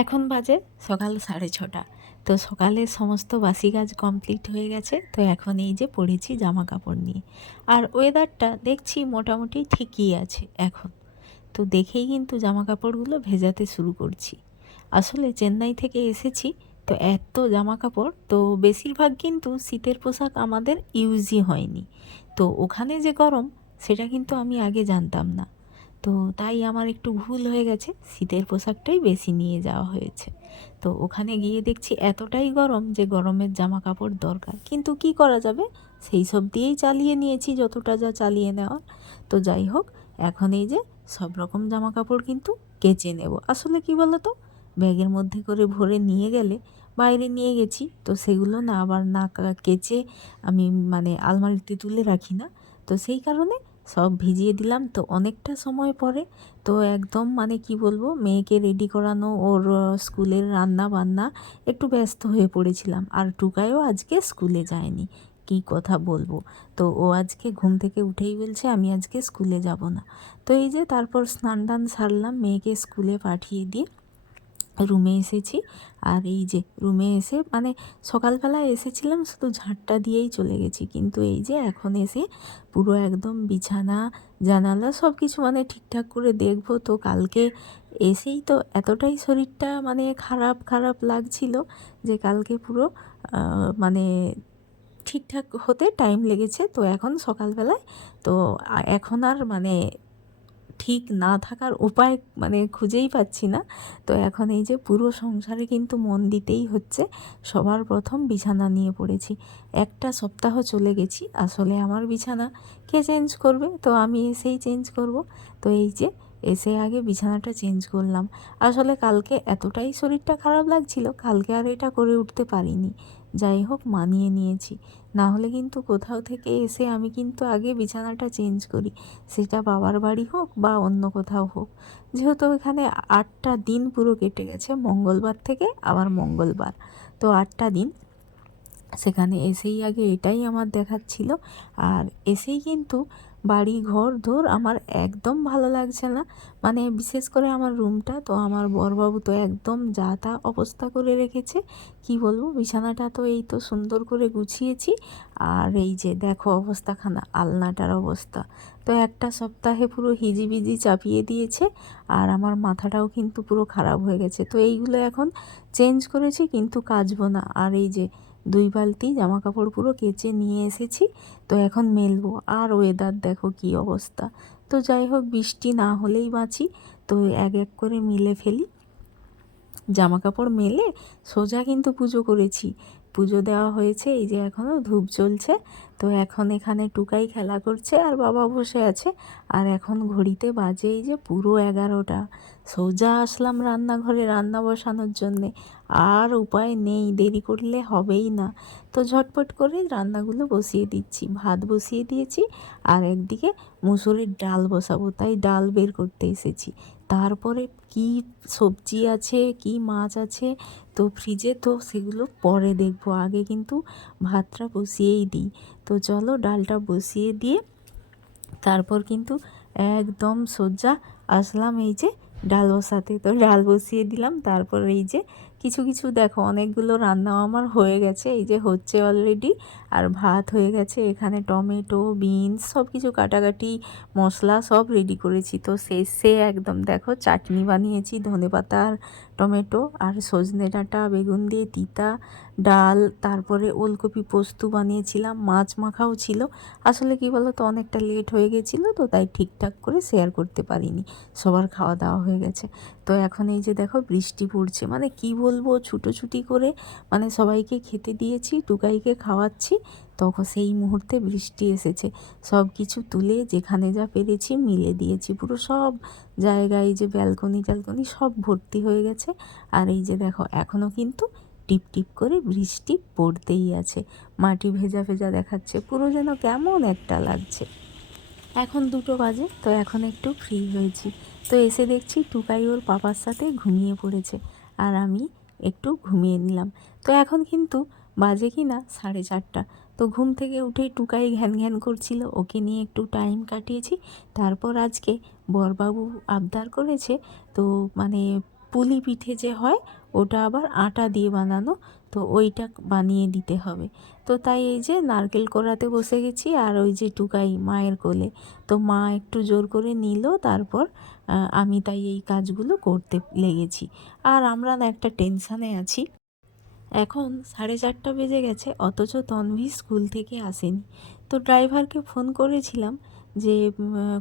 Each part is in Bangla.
এখন বাজে সকাল 6:30। তো সকালের সমস্ত বাসি কাজ কমপ্লিট হয়ে গেছে। তো এখন এই যে পড়েছি জামা কাপড় নিয়ে। আর ওয়েদারটা দেখছি মোটামুটি ঠিকই আছে এখন। তো দেখেই কিন্তু জামা কাপড়গুলো ভেজাতে শুরু করছি। আসলে চেন্নাই থেকে এসেছি, তো এত জামা কাপড়, তো বেশিরভাগ কিন্তু শীতের পোশাক আমাদের ইউজই হয়নি। তো ওখানে যে গরম, সেটা কিন্তু আমি আগে জানতাম না। তো তাই আমার একটু ভুল হয়ে গেছে, শীতের পোশাকটাই বেশি নিয়ে যাওয়া হয়েছে। তো ওখানে গিয়ে দেখছি এতটাই গরম যে গরমের জামা কাপড় দরকার, কিন্তু কি করা যাবে, সেই সব দিয়েই চালিয়ে নিয়েছি যতটা যা চালিয়ে নেওয়ার। তো যাই হোক, এখন এই যে সব রকম জামা কাপড় কিন্তু কেচে নেব। আসলে কি বলো তো, ব্যাগের মধ্যে করে ভরে নিয়ে গেলে, বাইরে নিয়ে গেছি তো সেগুলো না আবার না কেচে আমি মানে আলমারিতে তুলে রাখি না। তো সেই কারণে সব ভিজিয়ে দিলাম, তো অনেকটা সময় পরে। তো একদম মানে কি বলবো, মেয়েকে রেডি করানো, ওর স্কুলের রান্না বান্না, একটু ব্যস্ত হয়ে পড়েছিলাম। আর টুকাইও আজকে স্কুলে যায়নি, কি কথা বলবো। তো ও আজকে ঘুম থেকে উঠেই বলছে আমি আজকে স্কুলে যাব না। তো এই যে তারপর স্নান টান সারলাম, মেয়েকে স্কুলে পাঠিয়ে দিয়ে রুমে এসেছি। আর এই যে রুমে এসে মানে সকালবেলায় এসেছিলাম শুধু ঝাঁটটা দিয়েই চলে গেছি, কিন্তু এই যে এখন এসে পুরো একদম বিছানা জানালা সব কিছু মানে ঠিকঠাক করে দেখবো। তো কালকে এসেই তো এতটাই শরীরটা মানে খারাপ খারাপ লাগছিল যে কালকে পুরো মানে ঠিকঠাক হতে টাইম লেগেছে। তো এখন সকালবেলায় তো এখন আর মানে ঠিক না থাকার উপায় মানে খুঁজেই পাচ্ছি না। তো এখন এই যে পুরো সংসারে কিন্তু মন দিতেই হচ্ছে। সবার প্রথম বিছানা নিয়ে পড়েছি। একটা সপ্তাহ চলে গেছি, আসলে আমার বিছানা কে চেঞ্জ করবে, তো আমি এসেই চেঞ্জ করব। তো এই যে এসে আগে বিছানাটা চেঞ্জ করলাম। আসলে কালকে এতটাই শরীরটা খারাপ লাগছিল, কালকে আর এটা করে উঠতে পারিনি। যাই হোক, মানিয়ে নিয়েছি। না হলে কিন্তু কোথাও থেকে এসে আমি কিন্তু আগে বিছানাটা চেঞ্জ করি, সেটা বাবার বাড়ি হোক বা অন্য কোথাও হোক। যেহেতু এখানে 8টা দিন পুরো কেটে গেছে, মঙ্গলবার থেকে আবার মঙ্গলবার, তো 8টা দিন সেখানে এসেই আগে এটাই আমার দেখাচ্ছিল। আর এসেই কিন্তু বাড়ি ঘর দোর আমার একদম ভালো লাগছে না। মানে বিশেষ করে আমার রুমটা, তো আমার বরবাবু তো একদম যা তা অবস্থা করে রেখেছে। কি বলবো, বিছানাটা তো এই তো সুন্দর করে গুছিয়েছি। আর এই যে দেখো অবস্থাখানা, আলনাটার অবস্থা তো একটা সপ্তাহে পুরো হিজিবিজি চাপিয়ে দিয়েছে। আর আমার মাথাটাও কিন্তু পুরো খারাপ হয়ে গেছে। তো এইগুলো এখন চেঞ্জ করেছি কিন্তু কাচবো না। আর এই যে 2 বালতি জামা কাপড় পুরো কেচে নিয়ে এসেছি, তো এখন মেলবো। আর ওয়েদার দেখো কি অবস্থা। তো যাই হোক, বৃষ্টি না হলেই বাঁচি। তো এক এক করে মিলে ফেলি জামা কাপড় মেলে। সোজা কিন্তু পুজো করেছি, পুজো দেওয়া হয়েছে, এই যে এখনও ধূপ জ্বলছে। তো এখন এখানে টুকাই খেলা করছে আর বাবা বসে আছে। আর এখন ঘড়িতে বাজে এই যে পুরো 11টা। সোজা আসলাম রান্নাঘরে রান্না বসানোর জন্যে। আর উপায় নেই, দেরি করলে হবেই না। তো ঝটপট করে রান্নাগুলো বসিয়ে দিচ্ছি, ভাত বসিয়ে দিয়েছি। আর একদিকে মুসুরির ডাল বসাবো, তাই ডাল বের করতে এসেছি। তারপরে কি সবজি আছে কি মাছ আছে তো ফ্রিজে, তো সেগুলো পরে দেখবো, আগে কিন্তু ভাতটা বসিয়েই দিই। তো চলো ডালটা বসিয়ে দিয়ে তারপর কিন্তু একদম সোজা আসলাম এই যে ডাল বসাতে। তো ডাল বসিয়ে দিলাম, তারপর এই যে কিছু কিছু দেখো অনেকগুলো রান্নাও আমার হয়ে গেছে, এই যে হচ্ছে অলরেডি। আর ভাত হয়ে গেছে, এখানে টমেটো বিনস সব কিছু কাটাকাটি মশলা সব রেডি করেছি। তো শেষে একদম দেখো চাটনি বানিয়েছি, ধনেপাতা আর টমেটো আর সজনে ডাঁটা বেগুন দিয়ে তিতা ডাল, তারপরে ওলকপি পোস্ত বানিয়েছিলাম, মাছ মাখাও ছিল। আসলে কি বলো তো, অনেকটা লেট হয়ে গেছিলো, তো তাই ঠিকঠাক করে শেয়ার করতে পারিনি। সবার খাওয়া দাওয়া হয়ে গেছে। তো এখন এই যে দেখো বৃষ্টি পড়ছে, মানে কি বলবো, ছুটোছুটি করে মানে সবাইকে খেতে দিয়েছি, টুকাইকে খাওয়াচ্ছি, তখন সেই মুহূর্তে বৃষ্টি এসেছে। সব কিছু তুলে যেখানে যা পেরেছি মিলে দিয়েছি, পুরো সব জায়গায় যে ব্যালকনি ট্যালকনি সব ভর্তি হয়ে গেছে। আর এই যে দেখো এখনও কিন্তু টিপ টিপ করে বৃষ্টি পড়তেই আছে, মাটি ভেজা ভেজা দেখাচ্ছে, পুরো যেন কেমন একটা লাগছে। এখন 2টো বাজে, তো এখন একটু ফ্রি হয়েছি। তো এসে দেখছি টুকাই ওর পাপার সাথে ঘুমিয়ে পড়েছে, আর আমি একটু ঘুমিয়ে নিলাম। তো এখন কিন্তু বাজে কি না 4:30। তো ঘুম থেকে উঠেই টুকাই ঘ্যান ঘ্যান করছিল, ওকে নিয়ে একটু টাইম কাটিয়েছি। তারপর আজকে বরবাবু আবদার করেছে, তো মানে পুলি পিঠে যে হয় ওটা আবার আটা দিয়ে বানানো, তো ওইটা বানিয়ে দিতে হবে। তো তাই এই যে নারকেল কোড়াতে বসে গেছি, আর ওই যে টুকাই মায়ের কোলে, তো মা একটু জোর করে নিল, তারপর আমি তাই এই কাজগুলো করতে লেগেছি। আর আমরা না একটা টেনশানে আছি, এখন 4:30 বেজে গেছে, অথচ তনভি স্কুল থেকে আসেনি। তো ড্রাইভারকে ফোন করেছিলাম যে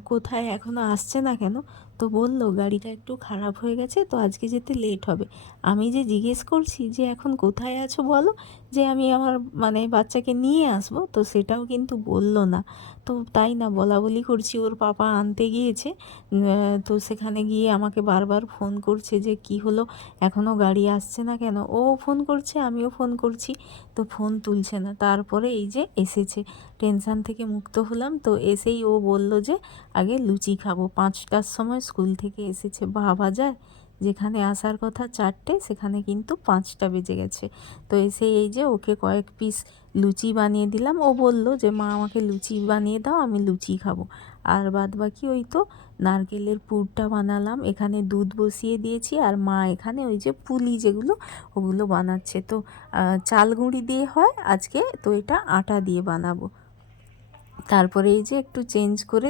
কোথায়, এখনও আসছে না কেন। তো বলল গাড়িটা একটু খারাপ হয়ে গেছে, তো আজকে যেতে লেট হবে। আমি যে জিজ্ঞেস করছি যে এখন কোথায় আছো বলো, যে আমি আমার মানে বাচ্চাকে নিয়ে আসবো, তো সেটাও কিন্তু বলল না। তো তাই না বলা বলি করছি, ওর পাপা আনতে গিয়েছে। তো সেখানে গিয়ে আমাকে বারবার ফোন করছে যে কি হলো, এখনও গাড়ি আসছে না কেন। ও ফোন করছে, আমিও ফোন করছি, তো ফোন তুলছে না। তারপরে এই যে এসেছে, টেনশান থেকে মুক্ত হলাম। তো এসেই ও বলল যে আগে লুচি খাবো। 5টার সময় স্কুল থেকে এসেছে, ভাবা যায়, যেখানে আসার কথা 4টে সেখানে কিন্তু 5টা বেজে গেছে। তো এসে এই যে ওকে কয়েক পিস লুচি বানিয়ে দিলাম। ও বলল যে মা আমাকে লুচি বানিয়ে দাও, আমি লুচি খাবো। আর বাদ বাকি ওই তো নারকেলের পুরটা বানালাম, এখানে দুধ বসিয়ে দিয়েছি, আর মা এখানে ওই যে পুলি যেগুলো ওগুলো বানাচ্ছে। তো চাল গুঁড়ি দিয়ে হয় আজকে, তো এটা আটা দিয়ে বানাবো। তারপরে এই যে একটু চেঞ্জ করে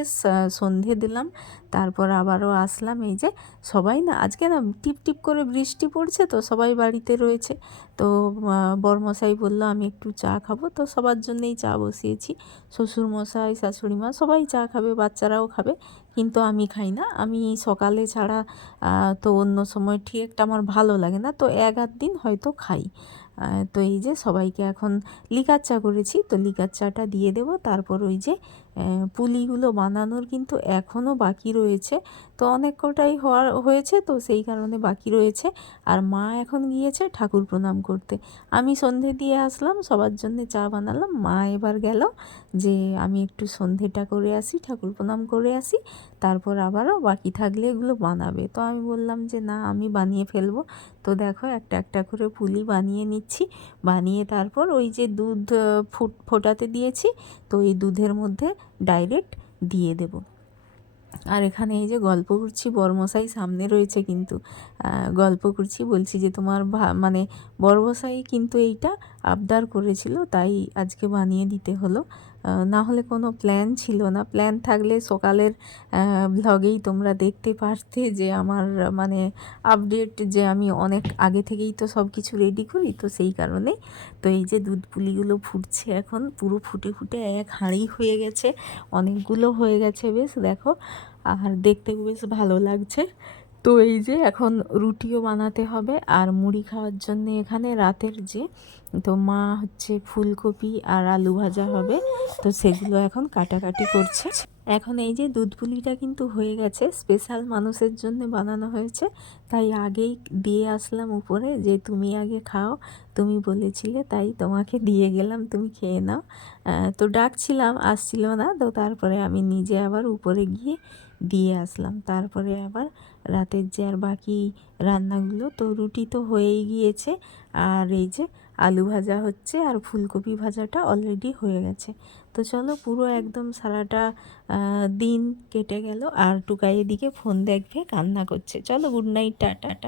সন্ধে দিলাম, তারপর আবারও আসলাম। এই যে সবাই না আজকে না টিপ টিপ করে বৃষ্টি পড়ছে, তো সবাই বাড়িতে রয়েছে। তো বরমশাই বলল আমি একটু চা খাবো, তো সবার জন্যেই চা বসিয়েছি। শ্বশুরমশাই, শাশুড়ি মা সবাই চা খাবে, বাচ্চারাও খাবে, কিন্তু আমি খাই না। আমি সকালে ছাড়া তো অন্য সময় ঠিক একটা আমার ভালো লাগে না, তো এক আধ দিন হয়তো খাই। তো এই যে সবাইকে এখন লিকার চা করেছি, তো লিকার চাটা দিয়ে দেবো। তারপর ওই যে পুলিগুলো বানানোর কিন্তু এখনও বাকি রয়েছে, তো অনেক কটাই হয়েছে, তো সেই কারণে বাকি রয়েছে। আর মা এখন গিয়েছে ঠাকুর প্রণাম করতে। আমি সন্ধে দিয়ে আসলাম, সবার জন্য চা বানালাম। মা এবার গেল যে আমি একটু সন্ধেটা করে আসি, ঠাকুর প্রণাম করে আসি, তারপর আবারও বাকি থাকলে এগুলো বানাবে। তো আমি বললাম যে না, আমি বানিয়ে ফেলবো। তো দেখো একটা একটা করে পুলি বানিয়ে নিচ্ছি, বানিয়ে তারপর ওই যে দুধ ফোটাতে দিয়েছি, তো এই দুধের মধ্যে ডাইরেক্ট দিয়ে দেব। আর এখানে এই যে গল্প করছি, বড়মশাই সামনে রয়েছে, কিন্তু গল্প করছি, বলছি যে তোমার মানে বড়মশাই কিন্তু এইটা আবদার করেছিল, তাই আজকে বানিয়ে দিতে হলো। না হলে কোনো প্ল্যান ছিল না, প্ল্যান থাকলে সকালের ভ্লগেই তোমরা দেখতে পারতে যে আমার মানে আপডেট, যে আমি অনেক আগে থেকেই তো সব কিছু রেডি করি, তো সেই কারণেই। তো এই যে দুধ পুলিগুলো ফুটছে, এখন পুরো ফুটে ফুটে এক হাঁড়ি হয়ে গেছে, অনেকগুলো হয়ে গেছে বেশ, দেখো, আর দেখতে বেশ ভালো লাগছে। তো এই যে এখন রুটিও বানাতে হবে, আর মুড়ি খাওয়ার জন্য এখানে রাতের যে, তো মা হচ্ছে ফুলকপি আর আলু ভাজা হবে, তো সেগুলো এখন কাটাকাটি করছে। এখন এই যে দুধ পুলিটা কিন্তু হয়ে গেছে, স্পেশাল মানুষের জন্য বানানো হয়েছে, তাই আগেই দিয়ে আসলাম উপরে যে তুমি আগে খাও, তুমি বলেছিলে তাই তোমাকে দিয়ে গেলাম, তুমি খেয়ে নাও। তো ডাকছিলাম, আসছিল না, তো তারপরে আমি নিজে আবার উপরে গিয়ে দিয়ে আসলাম। তারপরে আবার রাতের যে আর বাকি রান্নাগুলো, তো রুটি তো হয়েই গিয়েছে, আর এই যে আলু ভাজা হচ্ছে, আর ফুলকপি ভাজাটা অলরেডি হয়ে গেছে। তো চলো, পুরো একদম সারাটা দিন কেটে গেল, আর টুকাই এদিকে ফোন দেখবে, কান্না করছে। চলো, গুড নাইট, টাটা।